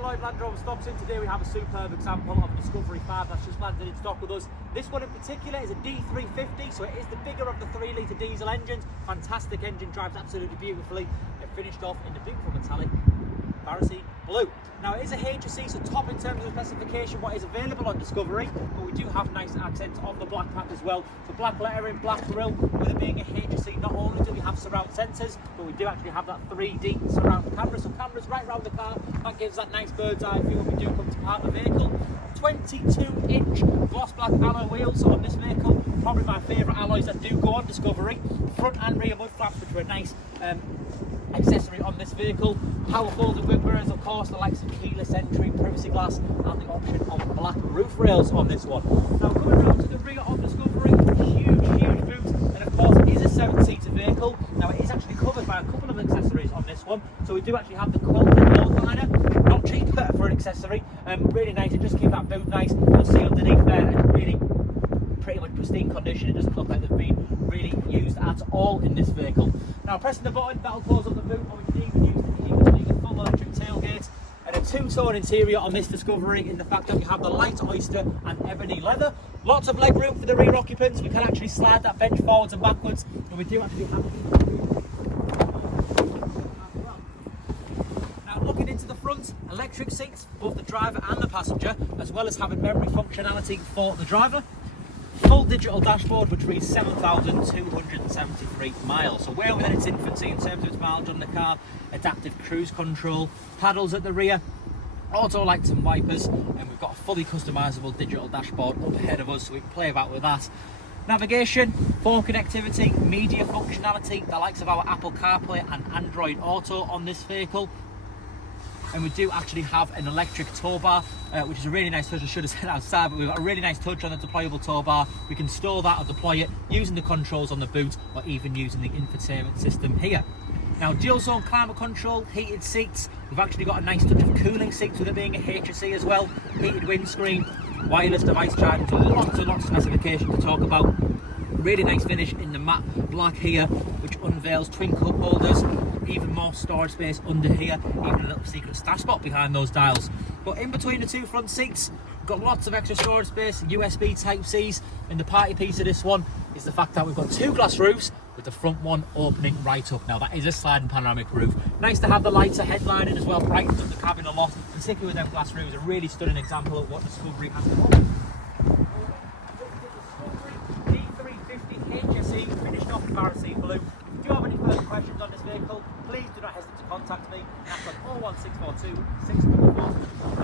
to Lloyd Land Rover Stockton. Today we have a superb example of a Discovery 5 that's just landed in stock with us. This one in particular is a D350, so it is the bigger of the 3-litre diesel engines. Fantastic engine, drives absolutely beautifully. It finished off in the beautiful metallic Varesine Blue. Now it is a HSE, so top in terms of specification what is available on Discovery, but we do have nice accents on the black pack as well. So black lettering, black grille, with it being a HSE, not only do we have surround sensors, but we do actually have that 3D surround camera, so cameras right around the car. That gives that nice bird's eye view when we do come to park the vehicle. 22-inch gloss black alloy wheels on this vehicle, probably my favourite alloys that do go on Discovery. Front and rear mud flaps, which are a nice accessory on this vehicle. Power folding wind mirrors, of course, the likes of keyless entry, privacy glass, and the option of black roof rails on this one. Now coming down to the rear of Discovery, huge boot, and of course it is a 7-seater vehicle. Now it is actually covered by a couple of accessories on this one. So we do actually have the quilted load liner, not cheap for an accessory, really nice. It just keeps that boot nice. You'll see underneath there, it's really pretty much pristine condition. It doesn't look like they've been really used at all in this vehicle. Now pressing the button, that'll close up the boot, or we can even use the key to make a full electric tailgate. And a two-tone interior on this Discovery in the fact that we have the Light Oyster and Ebony Leather. Lots of leg room for the rear occupants. We can actually slide that bench forwards and backwards, and we do actually have. Now looking into the front, electric seats, both the driver and the passenger, as well as having memory functionality for the driver. Full digital dashboard, which reads 7,273 miles. So we're within its infancy in terms of its mileage on the car. Adaptive cruise control, paddles at the rear, auto lights and wipers, and we've got a fully customizable digital dashboard up ahead of us, so we can play about with that. Navigation, phone connectivity, media functionality, the likes of our Apple CarPlay and Android Auto on this vehicle. And we do actually have an electric tow bar, which is a really nice touch. I should have said outside, but we've got a really nice touch on the deployable tow bar. We can store that or deploy it using the controls on the boot, or even using the infotainment system here. Now, dual zone climate control, heated seats. We've actually got a nice touch of cooling seats with it being a HSE as well. Heated windscreen, wireless device charging, so lots and lots of specification to talk about. Really nice finish in the matte black here, which unveils twin cup holders, even more storage space under here, even a little secret stash spot behind those dials. But in between the two front seats, we've got lots of extra storage space, USB Type-Cs, and the party piece of this one is the fact that we've got two glass roofs with the front one opening right up. Now that is a sliding panoramic roof. Nice to have the lighter headlining as well, brightens up the cabin a lot, particularly with them glass roofs. A really stunning example of what Discovery has to offer. HSE, finished off in Varesine Blue. If you do have any further questions on this vehicle, please do not hesitate to contact me. That's on 01642 644